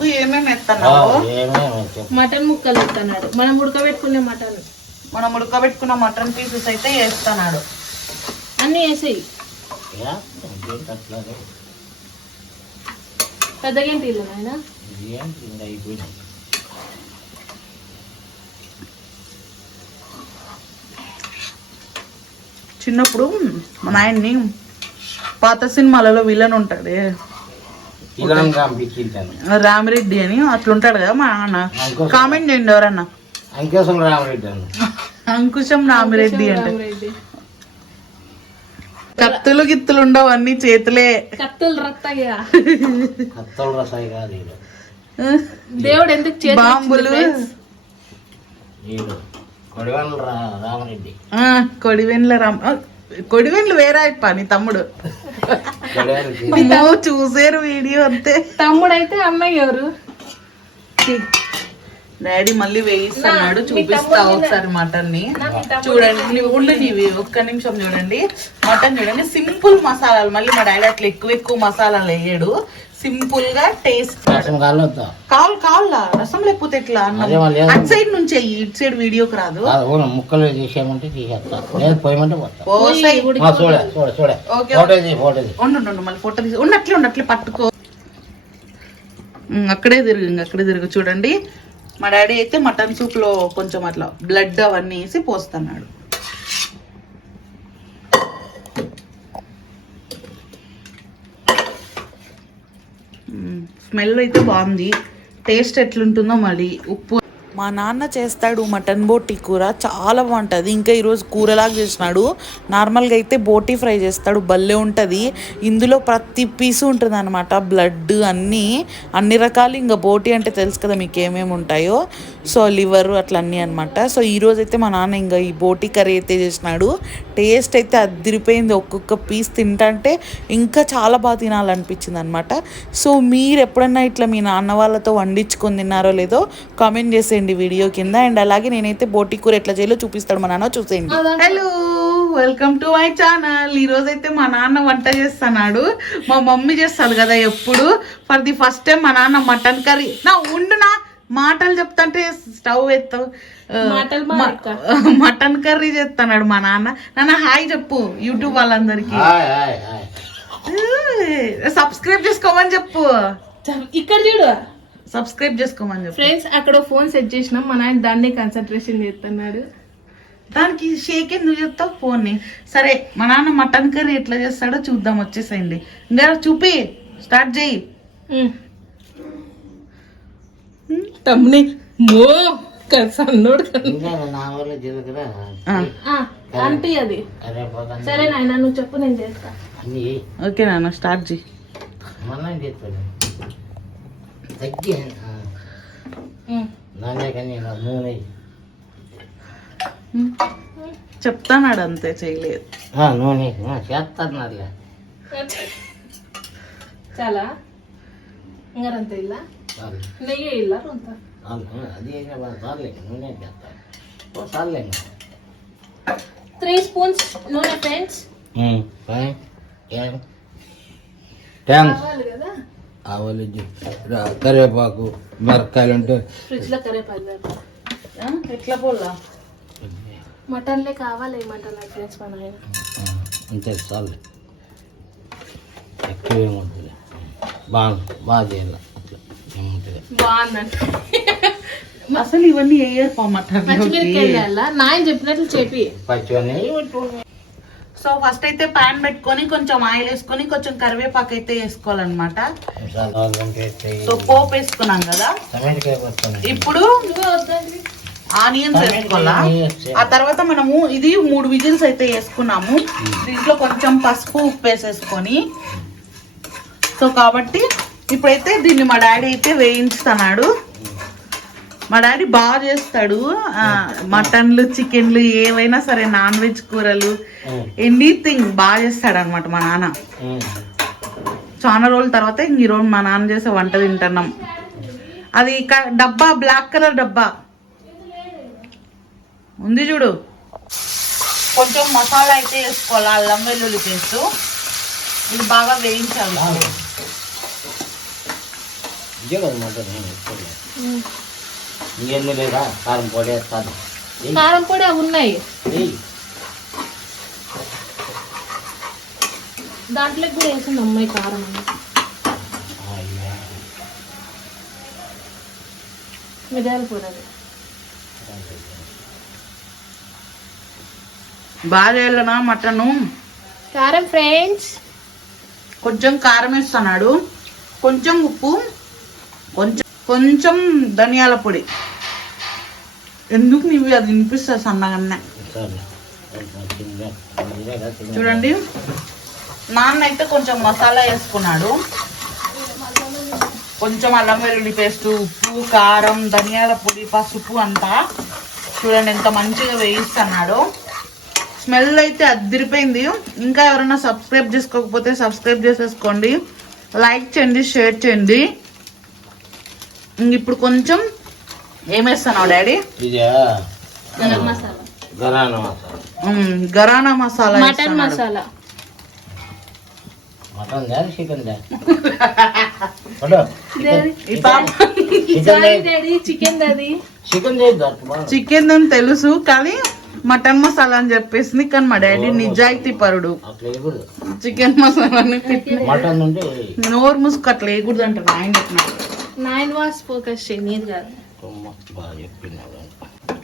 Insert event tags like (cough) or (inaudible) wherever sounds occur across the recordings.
సూపుకు ఏమేమి ఎత్తన్నావు మటన్ ముక్కలు ఎత్తన్నాడు మనం ఉడకబెట్టుకునే మటన్. మనం ఉడకబెట్టుకున్న మటన్ పీసెస్ అయితే వేస్తున్నాడు. అన్నీ వేసేయి. పెద్దగేంటి ఇల్లు నాయన? ఏంటి ఇంకా అయిపోయింది చిన్నప్పుడు మా నాయన్ని పాత సినిమాలలో విలన్ పంపించింటాను రామిరెడ్డి అని అట్లుంటాడు కదా మా నాన్న. అంకుశం. కామెంట్ చేయండి ఎవరన్నా. అంకేశం రామరెడ్డి అన్న అంకుశం రామిరెడ్డి అంటే. కత్తులు గిత్తులు ఉండవు అన్ని చేతులే. కత్తులు రక్తగా కత్తలు రసాయి కాదు వీడు దేవుడు ఎందుకు బాంబులు. కొడివెనల రామరెడ్డి. కొడివెన్ల రామ్ కొడివెన్లు వేరే పని తమ్ముడు. అమ్మో, చూసారు వీడియో అంతే. తమ్ముడైతే అమ్మాయి ఎవరు? డాడీ మళ్ళీ వేయిస్తున్నాడు చూపిస్తా ఒకసారి మటన్ని చూడండి నీవు ఉండు నీవి ఒక్క నిమిషం చూడండి. మటన్ చూడండి సింపుల్ మసాలాలు. మళ్ళీ మా డాడీ అట్లా ఎక్కువ ఎక్కువ మసాలాలు వేయడు. సింపుల్గా టేస్ట్ కావాలి కావాలా రసం లేకపోతే ఎట్లా అటు సైడ్ నుంచి ఇటు సైడ్ వీడియోకి రాదు. ముక్కలు ఓకే. ఫోటో తీసి ఉన్నట్లే ఉన్నట్లే పట్టుకో. అక్కడే తిరుగు ఇంక అక్కడే తిరుగు చూడండి. మా డాడీ అయితే మటన్ సూప్లో కొంచెం అట్లా బ్లడ్ అవన్నీ వేసి పోస్తున్నాడు. స్మెల్ అయితే బాగుంది. టేస్ట్ ఎట్లుంటుందో మళ్ళీ ఉప్పు మా నాన్న చేస్తాడు మటన్ బోటి కూర చాలా బాగుంటుంది. ఇంకా ఈరోజు కూరలాగా చేసినాడు. నార్మల్గా అయితే బోటి ఫ్రై చేస్తాడు భలే ఉంటుంది. ఇందులో ప్రతి పీసు ఉంటుంది అనమాట బ్లడ్ అన్నీ. అన్ని రకాలు ఇంకా బోటి అంటే తెలుసు కదా మీకు ఏమేమి ఉంటాయో. సో లివర్ అట్లా అన్నీ అనమాట సో ఈరోజు అయితే మా నాన్న ఇంకా ఈ బోటి కర్రీ అయితే చేసినాడు. టేస్ట్ అయితే అదిరిపోయింది. ఒక్కొక్క పీస్ తింటంటే ఇంకా చాలా బాగా తినాలనిపించింది అనమాట సో మీరు ఎప్పుడన్నా ఇట్లా మీ నాన్న వాళ్ళతో వండించుకొని తిన్నారో లేదో కామెంట్ చేసేయండి. వీడియో కింద. అండ్ అలాగే నేనైతే బోటి కూర ఎట్లా చేయాలో చూపిస్తాడు మా నాన్న. చూసేయండి. Hello welcome to my channel ఈ రోజు అయితే మా నాన్న వంట చేస్తున్నాడు. మా మమ్మీ చేస్తాడు కదా ఎప్పుడు. ఫర్ ది ఫస్ట్ టైం మా నాన్న మటన్ కర్రీ. నా ఉండు నా. మాటలు చెప్తాంటే స్టవ్ ఎత్తావు. మటన్ కర్రీ చేస్తున్నాడు మా నాన్న. నాన్న హాయ్ చెప్పు యూట్యూబ్ వాళ్ళందరికి. Hi hi hi. సబ్స్క్రైబ్ చేసుకోమని చెప్పు. ఇక్కడ చూడు. సబ్స్క్రైబ్ చేసుకోమని ఫ్రెండ్స్ అక్కడ ఫోన్ సెట్ చేసినాం. మా నాయన దాన్నే కాన్సన్ట్రేషన్ చేస్తున్నాడు. దానికి షేక్ ఎందుకు చెప్తావు ఫోన్ని సరే మా నాన్న మటన్ కర్రీ ఎట్లా చేస్తాడో చూద్దాం వచ్చేసేయండి. ఇంకా చూపి స్టార్ట్ చేయి. తమ్ముని మో సన్నోడు ఆంటీ అది. సరే నాయన నువ్వు చెప్పు నేను చేస్తా. ఓకే నాన్న స్టార్ట్ చేయి మనం చేస్తాను తగ్గి దానే కానీ నూనె ఉమ్. చెప్తానాడు అంతే చేయలేదు ఆ, నూనె ఆ, చేస్తానులే చాలా ఇంకరంత ಇಲ್ಲ చాలు నెయ్యి ಇಲ್ಲ ಅಂತ చాలు అది అయినా బాగా చాలులే నూనె చేస్తాను ఓ చాలులే త్రీ స్పూన్స్ నూనె ఫ్రెండ్స్ ఫైన్ ఏం థ్యాంక్స్ కావాలి కదా ఆవలి కరివేపాకు మిరపకాయలు ఉంటే ఫ్రిడ్జ్లో కరేపాకు ఆ, ఎట్లా పోలా? మటన్ లే కావాలి మటన్ ఫ్రెండ్స్ మా నాయన. అంతే చాలు. ఎక్కువ ఏమవుతుంది బాగా బాగా చేయాలి. అట్లా ఏముంటుంది బాగుందండి అసలు ఇవన్నీ వేయరు మటన్? నాయన చెప్పినట్లు చెప్పి పచ్చివన్నీ సో ఫస్ట్ అయితే పాన్ పెట్టుకొని కొంచెం ఆయిల్ వేసుకొని కొంచెం కరివేపాకు అయితే వేసుకోవాలన్నమాట. సో పోపు వేసుకున్నాం కదా. ఇప్పుడు ఆనియన్స్ వేసుకోవాలా. ఆ తర్వాత మనము ఇది మూడు విజిల్స్ అయితే వేసుకున్నాము. దీంట్లో కొంచెం పసుపు ఉప్పు వేసేసుకొని. సో కాబట్టి ఇప్పుడైతే దీన్ని మా డాడీ అయితే వేయించుతున్నాడు. మా డాడీ బాగా చేస్తాడు. ఆ, మటన్లు చికెన్లు ఏవైనా సరే నాన్ వెజ్ కూరలు ఎనీథింగ్ బాగా చేస్తాడు అనమాట మా నాన్న. చాలా రోజుల తర్వాత ఇంక ఈరోజు మా నాన్న చేసే వంట తింటున్నాం. అది డబ్బా బ్లాక్ కలర్ డబ్బా. ఉంది చూడు. కొంచెం మసాలా అయితే వేసుకోవాలి అల్లం వెల్లుల్లి పేస్ట్. ఇది బాగా వేయించాలి. ఇంకేంది లేదా? కారం పొడి వేస్తాను. కారం పొడి అవి ఉన్నాయి. ఏయ్. దాంట్లోకి కూడా వేసింది అమ్మాయి కారం. మిరియాల పొడి అది. బాగా మటను? కారం ఫ్రెండ్స్. కొంచెం కారం వేస్తున్నాడు కొంచెం ఉప్పు. కొంచెం కొంచెం ధనియాల పొడి. ఎందుకు నీవి అది వినిపిస్తుంది సన్నగానే చూడండి. నాన్న అయితే కొంచెం మసాలా వేసుకున్నాడు. కొంచెం అల్లం వెల్లుల్లి పేస్ట్ ఉప్పు కారం ధనియాల పొడి పసుపు అంతా. చూడండి ఎంత మంచిగా వేయిస్తున్నాడు. స్మెల్ అయితే అద్దరిపోయింది ఇంకా ఎవరైనా సబ్స్క్రైబ్ చేసుకోకపోతే సబ్స్క్రైబ్ చేసేసుకోండి. లైక్ చేయండి షేర్ చేయండి. ఇప్పుడు కొంచెం ఏమేస్తున్నావు డాడీ? గరాన మసాలా. మటన్. మసాలా. చికెన్ (laughs) అని తెలుసు కానీ మటన్ మసాలా అని చెప్పేసింది కానీ మా డాడీ నిజాయితీ పరుడు. చికెన్ మసాలా నోరు ముసుకు అట్లా వేయకూడదు అంటారు ఆయన నైన్ వాస్ ఫోకస్ చేయి నీది కాదు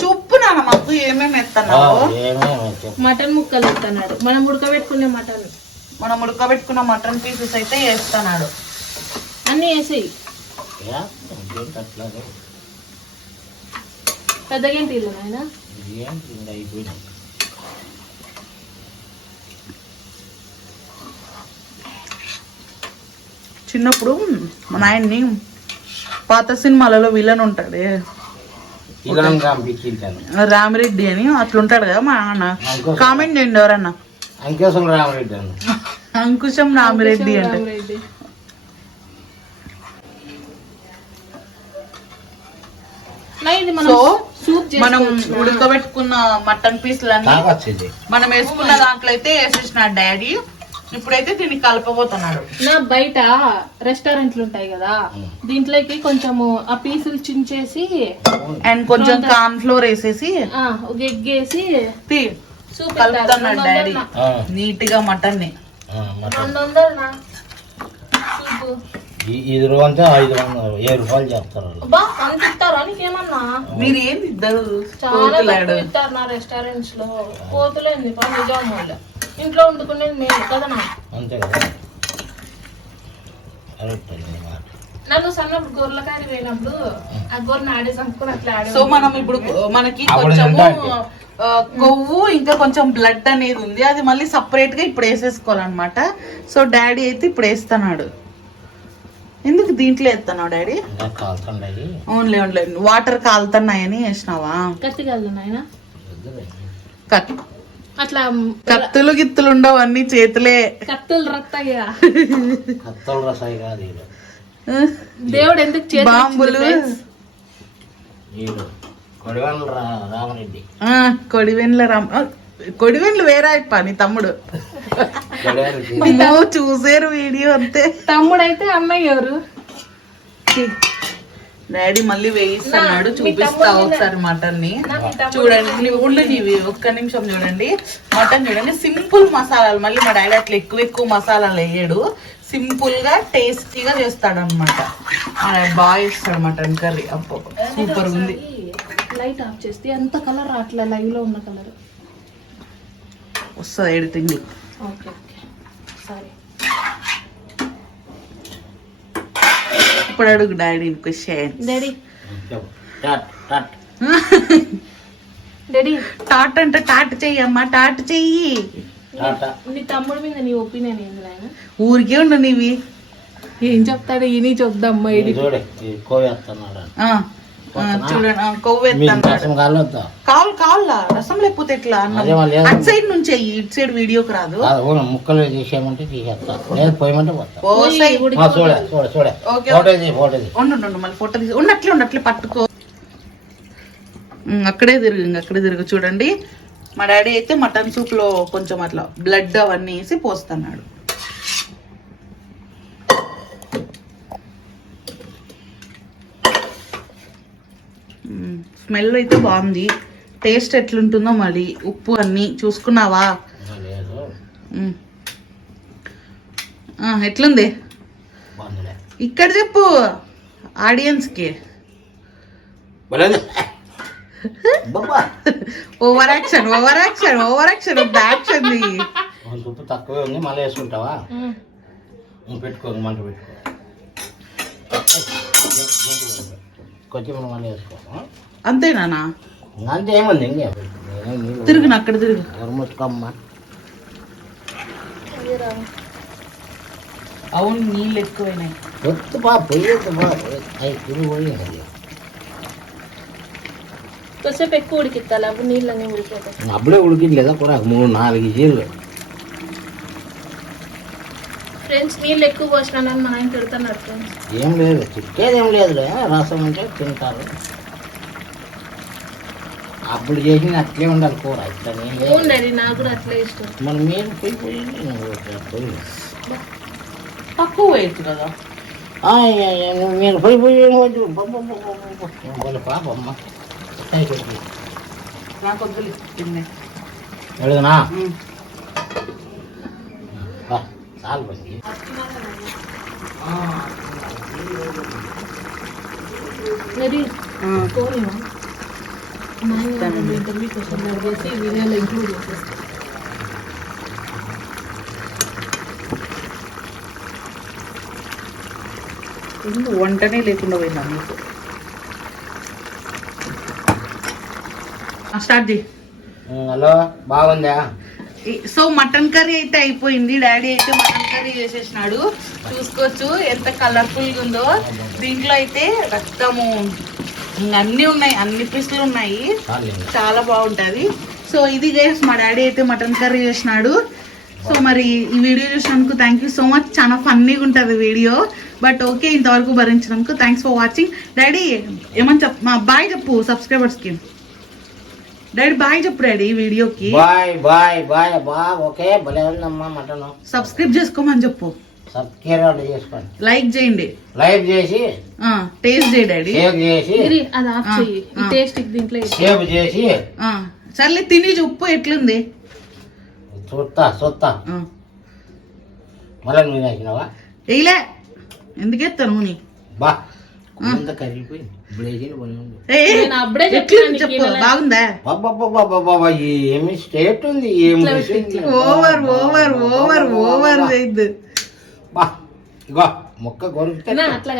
చూపు నాన్న మాకు ఏమేమి ఆ, ఎత్తన్నావు మటన్ ముక్కలు ఎత్తన్నాడు మనం ఉడకబెట్టుకునే మటన్ మనం ఉడకబెట్టుకున్న మటన్ పీసెస్ అయితే వేస్తున్నాడు. అన్నీ వేసేయి. పెద్దగేంటి ఇల్లు నాయన? చిన్నప్పుడు మా నాయన్ని పాత సినిమాలలో విలన్ ఉంటాడే. రామిరెడ్డి అని అట్లుంటాడు కదా మా నాన్న. కామెంట్ చేయండి ఎవరన్నా. అంకేశం రామరెడ్డి అన్న అంకుశం రామిరెడ్డి. అంటే మనం సో. ఉడకబెట్టుకున్న మటన్ పీసులన్నీ తాగొచ్చింది మనం వేసుకున్న దాంట్లో అయితే వేసేసిన డాడీ. ఇప్పుడైతే దీన్ని కలపబోతున్నాడు. నా బయట రెస్టారెంట్లు ఉంటాయి కదా దీంట్లోకి కొంచెము ఆ పీసులు చించేసి అండ్ కొంచెం కార్న్ ఫ్లోర్ వేసేసి ఆ, ఒక ఎగ్ వేసి తీ, సూప్ కలుపుతున్నాడు. డాడీ. నీట్గా మటన్. ని ఇది ఐదు వందలు ఏడు రూపాయలు నీకేమన్నా? మీరు ఏంది ఇద్దరు చాలా రెస్టారెంట్స్లో కోతులేంది నిజాం వాళ్ళు ఇంట్లో వండుకునేది మేము కదా నా అంతే కదా. నన్ను సన్నప్పుడు గొర్రెలకాయలు పోయినప్పుడు ఆ గొర్రెని ఆడే చంపుకొని అట్లా ఆడే సో మనం ఇప్పుడు మనకి కొంచెము కొవ్వు ఇంకా కొంచెం బ్లడ్ అనేది ఉంది. అది మళ్ళీ సపరేట్గా ఇప్పుడు వేసేసుకోవాలన్నమాట. సో డాడీ అయితే ఇప్పుడు వేస్తున్నాడు. ఎందుకు దీంట్లో వేస్తున్నావు డాడీ? Only only. వాటర్ కాలుతున్నాయని వేసినావా? కత్తి నాయన? కత్ అట్లా కత్తులు గిత్తులు ఉండవు అన్ని చేతులే. కత్తులు రక్తయ్యా కత్తల రసాయి కాదు వీడు దేవుడు ఎందుకు బాంబులు. కొడివెన్ల రామ్ కొడివెన్లు వేరే పని తమ్ముడు. కొడివెళ్ళకి అమ్మో చూసారు వీడియో అంతే. తమ్ముడైతే అన్నయ్య ఎవరు? డాడీ మళ్ళీ వేయిస్తున్నాడు. చూపిస్తా ఒకసారి మటన్ని చూడండి నీవు ఉండు నీవి ఒక్క నిమిషం చూడండి. మటన్ చూడండి. సింపుల్ మసాలాలు. మళ్ళీ మా డాడీ అట్లా ఎక్కువ ఎక్కువ మసాలాలు వేయడు. సింపుల్గా టేస్టీగా చేస్తాడు అనమాట బాగా ఇస్తాడు మటన్ కర్రీ. అప్పో సూపర్ ఉంది. లైట్ ఆఫ్ చేస్తే ఎంత కలర్ రావట్లే లైవ్లో ఉన్న కలర్? వస్తుంది ఎడిటింగ్. Okay okay. సారీ. ఇప్పుడు అడుగు డాడీ క్వశ్చన్ డాడీ చెప్పు. టాట్ టాట్ డాడీ టాట్ అంటే టాట్ చెయ్యమ్మా టాట్ చెయ్యి. నీ తమ్ముడి మీద నీ ఒపీనియన్ ఏంది నాయన? ఊరికే ఉండు నీవి. ఏం చెప్తాడు? ఈయన చెప్దామ్మా ఇది కోవేస్తున్నాడు చూడండి కావాలి కావాలా రసం లేకపోతే అటు సైడ్ నుంచి ఇటు సైడ్ వీడియోకి రాదు. ముక్కలు తీసేయమంటే తీసేస్తా. లేదు పోయమంటే ఉండు మళ్ళీ ఫోటో తీసి ఉన్నట్లే ఉన్నట్లే పట్టుకో. అక్కడే తిరుగు ఇంక అక్కడే తిరుగు చూడండి. మా డాడీ అయితే మటన్ సూప్లో కొంచెం అట్లా బ్లడ్ అవన్నీ వేసి పోస్తున్నాడు. స్మెల్ అయితే బాగుంది. టేస్ట్ ఎట్లుంటుందో మరి? ఉప్పు అన్నీ చూసుకున్నావా? ఎట్లుంది? ఇక్కడ చెప్పు ఆడియన్స్కి over action over action over action action కొంచెం ఉప్పు తక్కువే ఉంది మళ్ళీ వేసుకుంటావా? పెట్టుకో మంట పెట్టుకో. (laughs) కొద్దిగా మళ్ళీ వేసుకో ఆ? అంతేనా అంతే ఏముంది ఇంకే. తిరుగు అక్కడ తిరుగు. ముట్టుకోమ్మా? అవును నీళ్ళు ఎక్కువైనాయి. ఒత్తు బా పొయ్యొద్దు బా అయ్యి తిరిగి పోయింది కొద్దిసేపు ఎక్కువ ఉడికిత్తాలి అప్పుడు నీళ్ళన్నీ ఉడికిపోతాయి అప్పుడే ఉడికిట్లేదా కూర? మూడు నాలుగు జీలు ఫ్రెండ్స్ నీళ్ళు ఎక్కువ పోసినానని మా ఆయన తిడుతున్నారు ఫ్రెండ్స్. ఏం లేదు చిక్కేది ఏం లేదులే రసం అంటే తింటారు. అప్పుడు చేసిన అట్లే ఉండాలి కూర డాడీ నాకు కూడా అట్లే ఇష్టం. మరి మీరు పోయి పోయి పోయి తక్కువ వేయచ్చు కదా. మీరు పోయి పోయి వద్దు. బొ, బొ, బొ, బొ, బొ, బొ. నేను వాళ్ళ పాప అమ్మ. అయిపోయింది. నాకు వద్దులే తిన్నే. వెళుదునా మ్మ్. బా, చాలు ఇంటర్వ్యూ క్వశ్చన్ వీడియోలో ఇంక్లూడ్ చేసేస్తాను ఎందుకు వంటనే లేకుండా పోయిందా మీకు? స్టార్ట్ చేయి హలో బాగుందా? సో మటన్ కర్రీ అయితే అయిపోయింది. డాడీ అయితే మటన్ కర్రీ చేసేసినాడు. చూసుకోవచ్చు ఎంత కలర్ఫుల్గా ఉందో. దీంట్లో అయితే రక్తము అన్ని ఉన్నాయి. అన్ని పీసులు ఉన్నాయి. చాలు. చాలా బాగుంటది. సో ఇది గైస్ మా డాడీ అయితే మటన్ కర్రీ చేసినాడు. సో మరి ఈ వీడియో చూసినందుకు థ్యాంక్ యూ సో మచ్ చాలా ఫన్నీగా ఉంటుంది వీడియో. బట్ ఓకే ఇంతవరకు భరించినందుకు థ్యాంక్స్ ఫర్ వాచింగ్ డాడీ ఏమని చెప్ మా బాయ్ చెప్పు సబ్స్క్రైబర్స్కి డాడీ బాయ్ చెప్పు డాడీ వీడియోకి. బాయ్ బాయ్ బాయ్ బా ఓకే భలే ఉందమ్మా మటన్. సబ్స్క్రైబ్ చేసుకోమని చెప్పు. సబ్స్క్రైబ్ చేసుకోండి. లైక్ చేయండి. లైక్ చేసి టేస్ట్ చేయి డాడీ. షేర్ చేసి అది ఆఫ్ ఆ. టేస్ట్ దీంట్లో. సేవ్ చేసి. ఆ, సర్లే తిని ఉప్పు ఎట్లుంది? చూస్తా చూస్తా. మళ్ళీ నువ్వు వేసినావా వేయలే ఎందుకు ఎత్తాను బా. అప్పుడే చెప్పు. బాగుందా? ఏమి స్టేట్ ఉంది. ఓవర్ ఓవర్ ఓవర్ ఓవర్ మొక్క కొరికితే అట్లా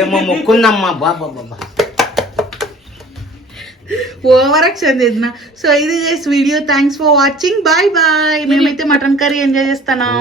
ఏమో మొక్కుందమ్మా. బాబా బాబా ఓవర్ యాక్షన్ చేసిన. సో ఇది guys video. Thanks for watching bye bye మేమైతే మటన్ కర్రీ ఎంజాయ్ చేస్తున్నాం.